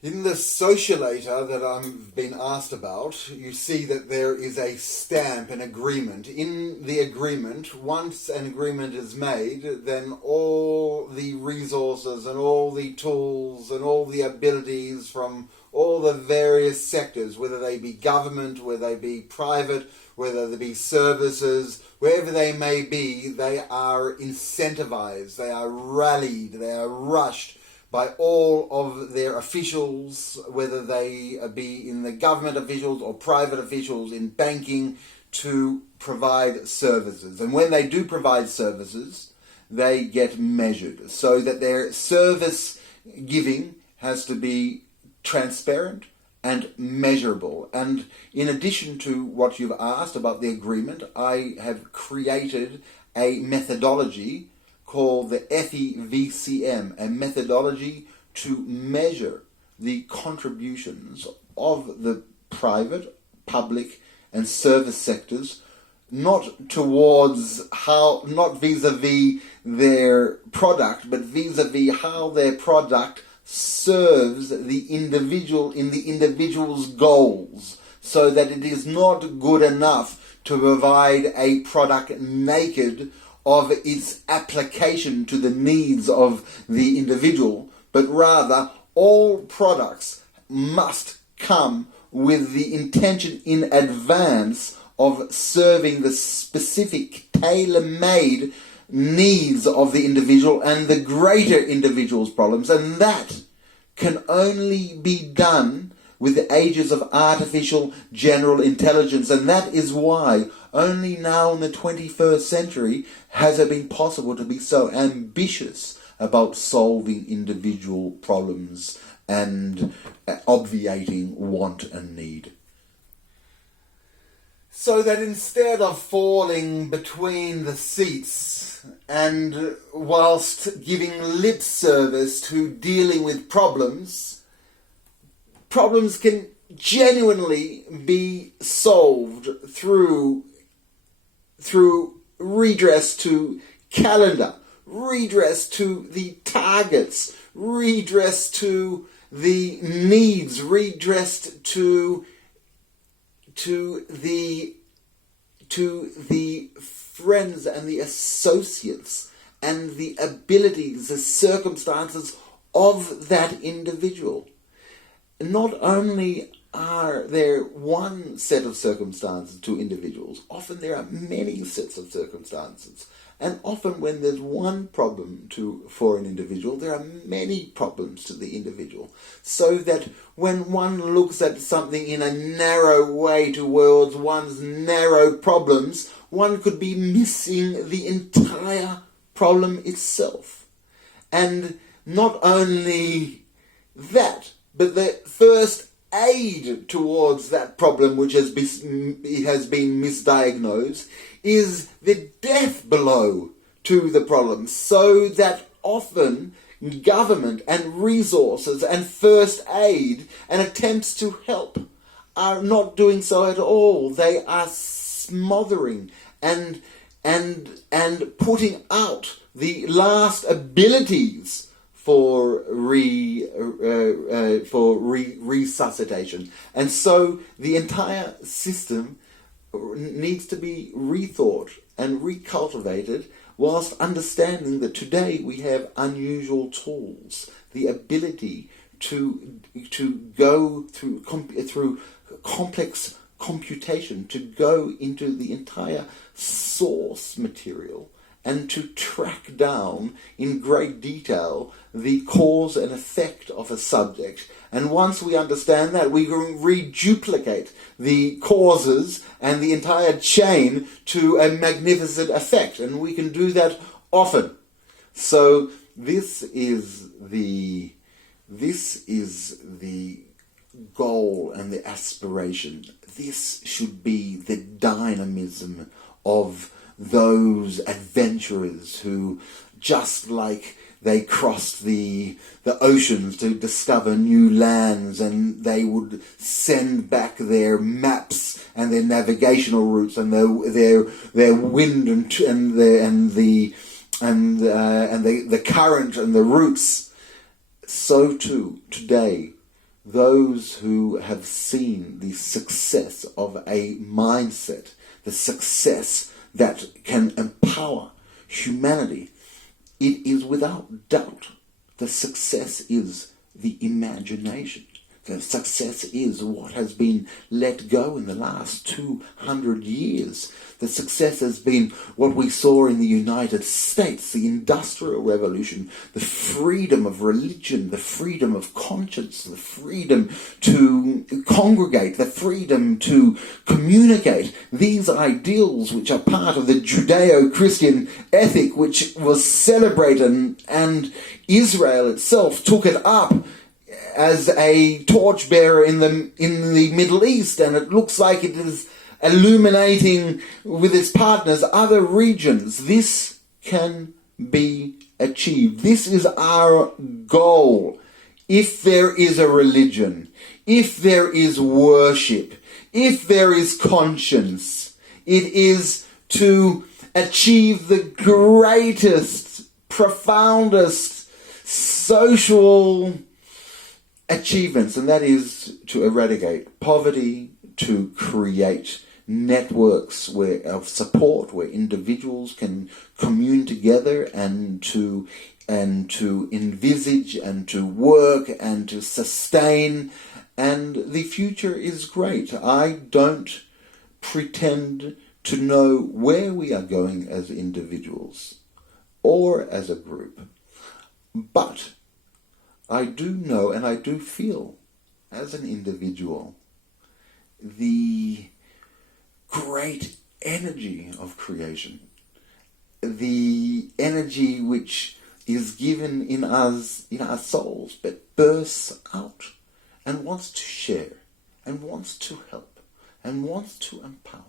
In the Solvulator that I've been asked about, you see that there is a stamp, an agreement. In the agreement, once an agreement is made, then all the resources and all the tools and all the abilities from all the various sectors, whether they be government, whether they be private, whether they be services, wherever they may be, they are incentivized, they are rallied, they are rushed by all of their officials, whether they be in the government officials or private officials in banking, to provide services. And when they do provide services, they get measured so that their service giving has to be transparent and measurable. And in addition to what you've asked about the agreement, I have created a methodology called the FEVCM, a methodology to measure the contributions of the private, public and service sectors, not towards how, not vis-a-vis their product, but vis-a-vis how their product serves the individual in the individual's goals, so that it is not good enough to provide a product naked of its application to the needs of the individual, but rather all products must come with the intention in advance of serving the specific tailor-made needs of the individual and the greater individual's problems, and that can only be done with the ages of artificial general intelligence. And that is why only now in the 21st century has it been possible to be so ambitious about solving individual problems and obviating want and need. So that instead of falling between the seats and whilst giving lip service to dealing with problems can genuinely be solved through redress to calendar, redress to the targets, redress to the needs, redress to the friends and the associates and the abilities, the circumstances of that individual. Not only are there one set of circumstances to individuals, often there are many sets of circumstances. And often when there's one problem for an individual, there are many problems to the individual. So that when one looks at something in a narrow way towards one's narrow problems, one could be missing the entire problem itself. And not only that, but the first aid towards that problem which has been misdiagnosed is the death blow to the problem, so that often government and resources and first aid and attempts to help are not doing so at all. They are smothering and putting out the last abilities for resuscitation. And so the entire system needs to be rethought and recultivated, whilst understanding that today we have unusual tools, the ability to go through complex computation, to go into the entire source material and to track down in great detail the cause and effect of a subject. And once we understand that, we can reduplicate the causes and the entire chain to a magnificent effect. And we can do that often. So this is the goal and the aspiration. This should be the dynamism of those adventurers who just like they crossed the oceans to discover new lands, and they would send back their maps and their navigational routes and their wind and the current and the routes. So too today, those who have seen the success of a mindset, the success that can empower humanity, it is without doubt the success is the imagination. The success is what has been let go in the last 200 years. The success has been what we saw in the United States, the Industrial Revolution, the freedom of religion, the freedom of conscience, the freedom to congregate, the freedom to communicate. These ideals, which are part of the Judeo-Christian ethic, which was celebrated, and Israel itself took it up as a torchbearer in the Middle East, and it looks like it is illuminating with its partners other regions. This can be achieved. This is our goal. If there is a religion, if there is worship, if there is conscience, it is to achieve the greatest, profoundest social achievements, and that is to eradicate poverty, to create networks of support where individuals can commune together and to envisage and to work and to sustain. And the future is great. I don't pretend to know where we are going as individuals or as a group, but I do know and I do feel as an individual the great energy of creation, the energy which is given in us, in our souls, but bursts out and wants to share and wants to help and wants to empower.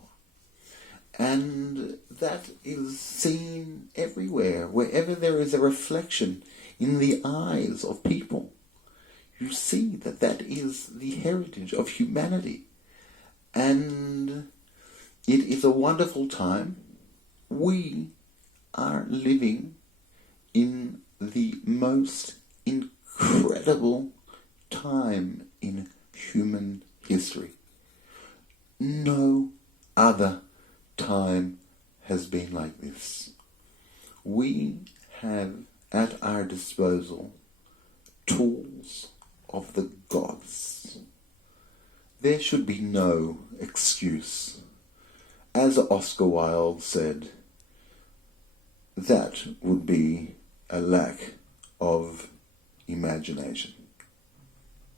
And that is seen everywhere, wherever there is a reflection in the eyes of people. You see that that is the heritage of humanity. And it is a wonderful time. We are living in the most incredible time in human history. No other time has been like this. We have at our disposal tools of the gods. There should be no excuse. As Oscar Wilde said, that would be a lack of imagination.